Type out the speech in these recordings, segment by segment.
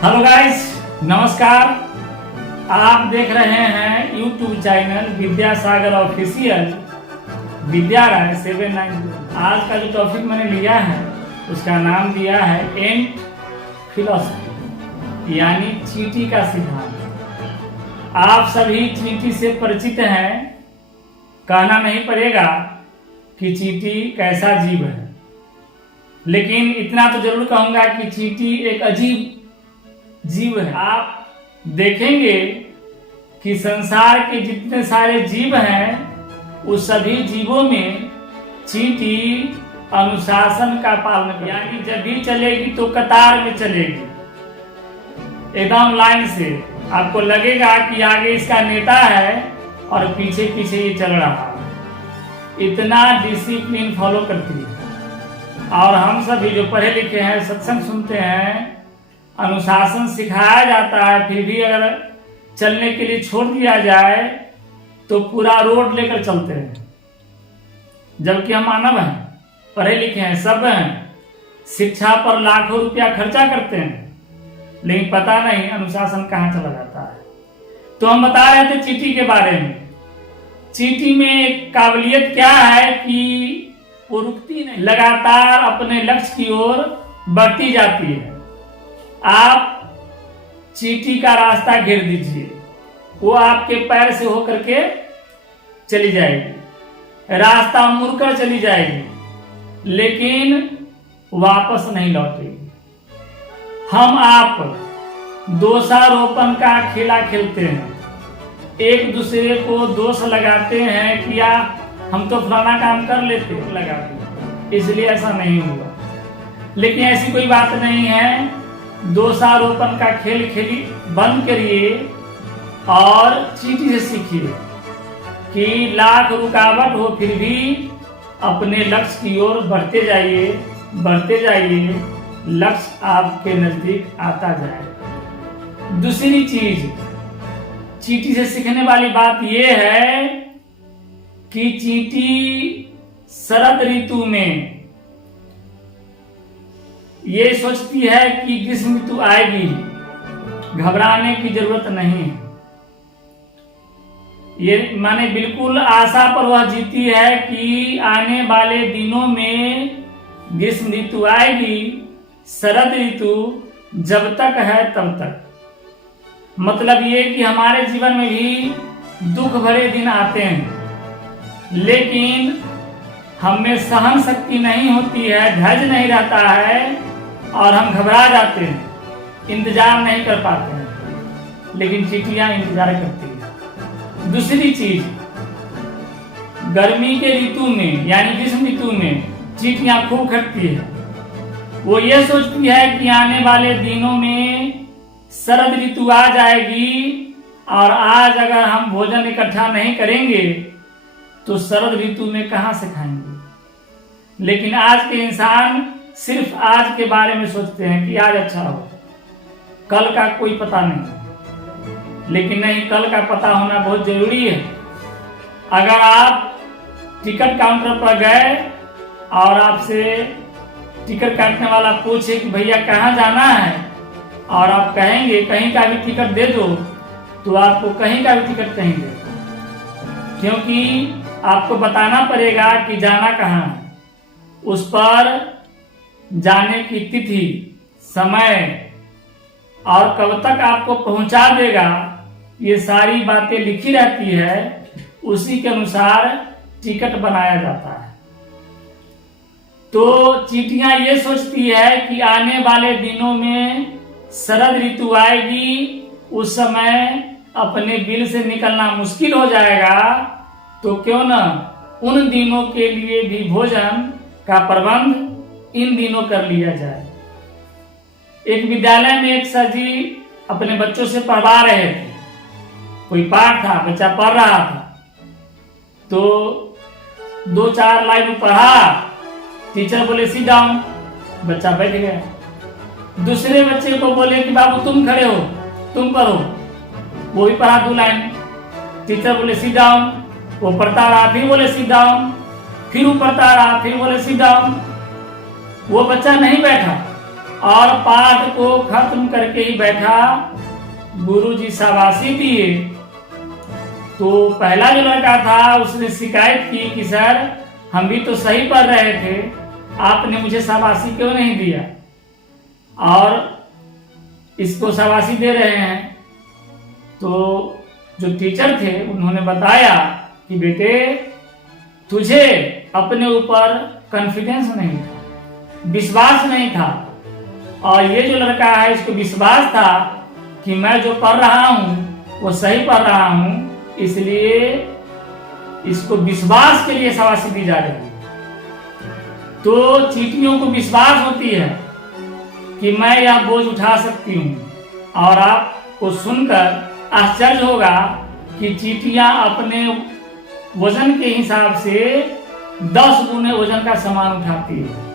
Hello guys, नमस्कार। आप देख रहे हैं यूट्यूब चैनल विद्यासागर ऑफिशियल विद्याराय 790। आज का जो टॉपिक मैंने लिया है उसका नाम दिया है एंट फिलॉसफी, यानी चींटी का सिद्धांत। आप सभी चींटी से परिचित हैं, कहना नहीं पड़ेगा कि चींटी कैसा जीव है, लेकिन इतना तो जरूर कहूंगा कि चींटी एक अजीब जीव है। आप देखेंगे कि संसार के जितने सारे जीव हैं उस सभी जीवों में चींटी अनुशासन का पालन करती है, यानी जब भी चलेगी तो कतार में चलेगी, एकदम लाइन से। आपको लगेगा कि आगे इसका नेता है और पीछे पीछे ये चल रहा है। इतना डिसिप्लिन फॉलो करती है। और हम सभी जो पढ़े लिखे हैं, सत्संग सुनते हैं, अनुशासन सिखाया जाता है, फिर भी अगर चलने के लिए छोड़ दिया जाए तो पूरा रोड लेकर चलते हैं। जबकि हम मानव हैं, पढ़े लिखे हैं, सब हैं, शिक्षा पर लाखों रुपया खर्चा करते हैं, लेकिन पता नहीं अनुशासन कहाँ चला जाता है। तो हम बता रहे थे चींटी के बारे में। चींटी में एक काबिलियत क्या है कि वो रुकती नहीं, लगातार अपने लक्ष्य की ओर बढ़ती जाती है। आप चींटी का रास्ता घेर दीजिए, वो आपके पैर से होकर के चली जाएगी, रास्ता मुड़कर चली जाएगी, लेकिन वापस नहीं लौटेगी। हम आप दोषारोपण का खेला खेलते हैं, एक दूसरे को दोष लगाते हैं कि हम तो फलाना काम कर लेते, लगाते, इसलिए ऐसा नहीं हुआ। लेकिन ऐसी कोई बात नहीं है। दोषारोपण का खेल खेली बंद करिए और चींटी से सीखिए कि लाख रुकावट हो फिर भी अपने लक्ष्य की ओर बढ़ते जाइए, बढ़ते जाइए, लक्ष्य आपके नजदीक आता जाए। दूसरी चीज, चींटी से सीखने वाली बात यह है कि चींटी शरद ऋतु में ये सोचती है कि ग्रीष्म ऋतु आएगी, घबराने की जरूरत नहीं है। ये माने बिल्कुल आशा पर वह जीती है कि आने वाले दिनों में ग्रीष्म ऋतु आएगी, शरद ऋतु जब तक है तब तक। मतलब ये कि हमारे जीवन में भी दुख भरे दिन आते हैं, लेकिन हमें सहन शक्ति नहीं होती है, धैर्य नहीं रहता है और हम घबरा जाते हैं, इंतजार नहीं कर पाते हैं, लेकिन चींटियां इंतजार करती हैं। दूसरी चीज, गर्मी के ऋतु में यानी ग्रीष्म ऋतु में चींटियां खूब खटती है। वो ये सोचती है कि आने वाले दिनों में शरद ऋतु आ जाएगी और आज अगर हम भोजन इकट्ठा नहीं करेंगे तो शरद ऋतु में कहां से खाएंगे। लेकिन आज के इंसान सिर्फ आज के बारे में सोचते हैं कि आज अच्छा हो, कल का कोई पता नहीं। लेकिन नहीं, कल का पता होना बहुत जरूरी है। अगर आप टिकट काउंटर पर गए और आपसे टिकट काटने वाला पूछे कि भैया कहाँ जाना है, और आप कहेंगे कहीं का भी टिकट दे दो, तो आपको कहीं का भी टिकट नहीं दे, क्योंकि आपको बताना पड़ेगा कि जाना कहाँ है। उस पर जाने की तिथि, समय और कब तक आपको पहुंचा देगा, ये सारी बातें लिखी रहती है। उसी के अनुसार टिकट बनाया जाता है। तो चींटियां ये सोचती है कि आने वाले दिनों में शरद ऋतु आएगी, उस समय अपने बिल से निकलना मुश्किल हो जाएगा, तो क्यों न उन दिनों के लिए भी भोजन का प्रबंध इन दिनों कर लिया जाए। एक विद्यालय में एक सर जी अपने बच्चों से पढ़वा रहे थे, कोई पाठ था, बच्चा पढ़ रहा था, तो 2-4 लाइन पढ़ा, टीचर बोले सिट डाउन, बच्चा बैठ गया। दूसरे बच्चे को बोले कि बाबू तुम खड़े हो, तुम पढ़ो, वो भी पढ़ा 2 लाइन, टीचर बोले सिट डाउन, वो पढ़ता रहा, फिर बोले सिट डाउन, फिर वो पढ़ता रहा, फिर बोले सिट डाउन। वो बच्चा नहीं बैठा और पाठ को खत्म करके करके ही बैठा, गुरुजी शाबाशी दिए। तो पहला जो लड़का था उसने शिकायत की कि सर हम भी तो सही पढ़ रहे थे, आपने मुझे शाबाशी क्यों नहीं दिया, और इसको शाबाशी दे रहे हैं। तो जो टीचर थे उन्होंने बताया कि बेटे तुझे अपने ऊपर कॉन्फिडेंस नहीं था, विश्वास नहीं था, और ये जो लड़का है इसको विश्वास था कि मैं जो पढ़ रहा हूँ वो सही पढ़ रहा हूँ, इसलिए इसको विश्वास के लिए शाबाशी दी जा रही है। तो चींटियों को विश्वास होती है कि मैं यह बोझ उठा सकती हूँ, और आपको सुनकर आश्चर्य होगा कि चींटियां अपने वजन के हिसाब से 10 गुने वजन का सामान उठाती है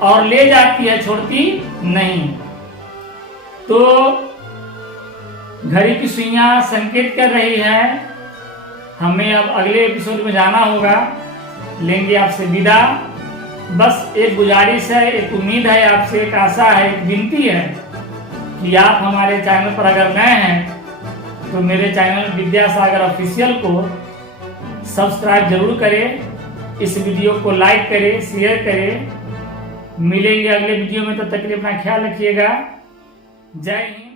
और ले जाती है, छोड़ती नहीं। तो घड़ी की सुइयां संकेत कर रही है, हमें अब अगले एपिसोड में जाना होगा। लेंगे आपसे विदा। बस एक गुजारिश है, एक उम्मीद है आपसे, एक आशा है, एक विनती है कि आप हमारे चैनल पर अगर नए हैं तो मेरे चैनल विद्यासागर ऑफिशियल को सब्सक्राइब जरूर करें, इस वीडियो को लाइक करें, शेयर करें। मिलेंगे अगले वीडियो में, तो तक के लिए अपना ख्याल रखिएगा। जय हिंद।